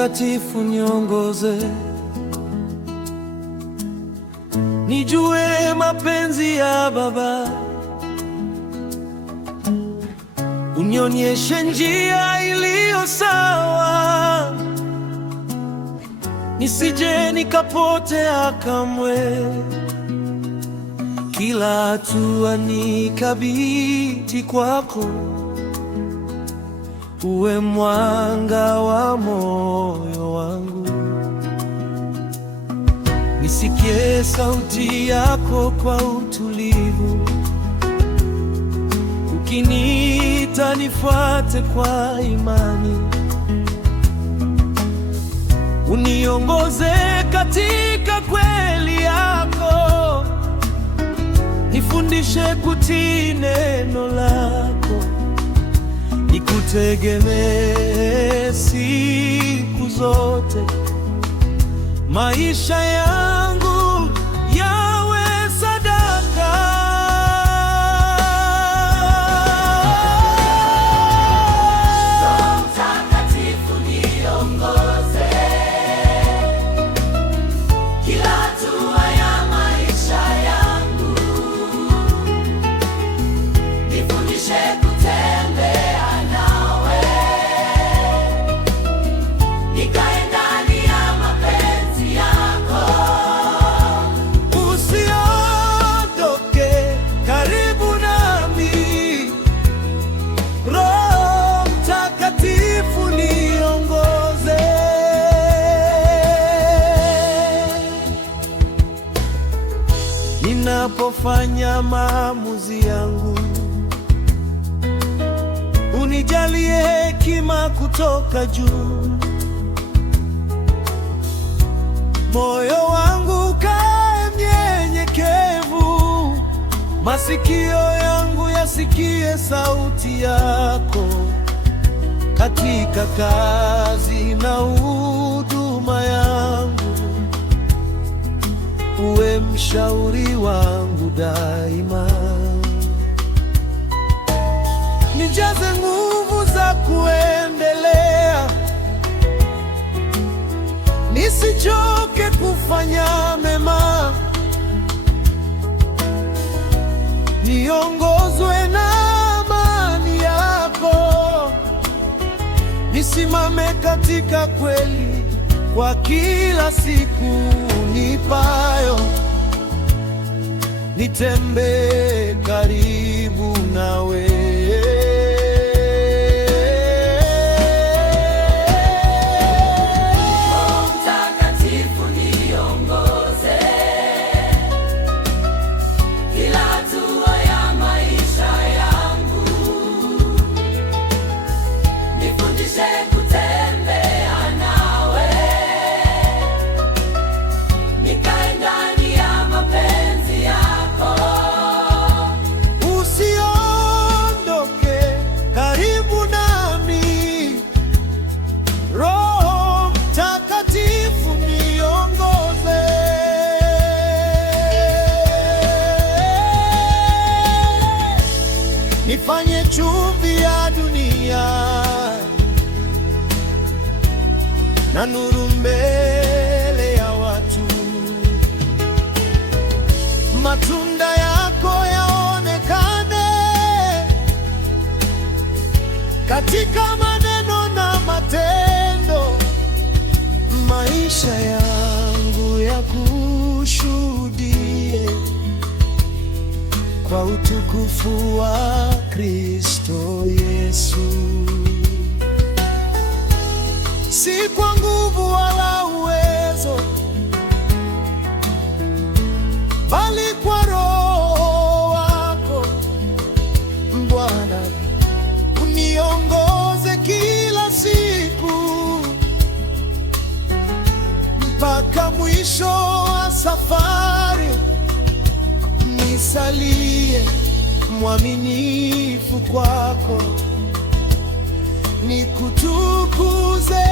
Mtakatifu niongoze, nijue mapenzi ya Baba. Unionyeshe njia iliyo sawa, nisije nikapotea kamwe. Kila hatua nikabidhi kwako, uwe mwanga wa moyo wangu. Nisikie sauti yako kwa utulivu, ukiniita nifuate kwa imani. Uniongoze katika kweli yako, nifundishe kutii neno lako. Nikutegemee siku zote, maisha yangu yawe sadaka. Roho Mtakatifu niongoze, kila hatua ya maisha yangu. Nifundishe kutembea nawe, nikae ndani ya mapenzi yako. Usiondoke karibu nami, Roho Mtakatifu niongoze. Ninapofanya maamuzi yangu, unijalie hekima kutoka juu. Moyo wangu ukae mnyenyekevu, masikio yangu yasikie sauti yako. Katika kazi na huduma yangu, uwe mshauri wangu daima. Nijaze nguvu za kuendelea, nisichoke kufanya mema. Niongozwe na amani yako, nisimame katika kweli kwa kila siku nipayo. Nitembee karibu nawe. Roho Mtakatifu niongoze, kila hatua ya maisha yangu. Nifundishe kutembea nawe, nikae ndani ya mapenzi yako. Usiondoke karibu nami, Roho Mtakatifu niongoze. Nifanye chumvi ya dunia na nuru mbele ya watu. Matunda yako yaonekane katika maneno na matendo. Maisha yangu yakushuhudie kwa utukufu wa Kristo Yesu. Si kwa nguvu wala uwezo, bali kwa Roho wako Bwana. Uniongoze kila siku mpaka mwisho wa safari. Nisalie mwaminifu kwako, nikutukuze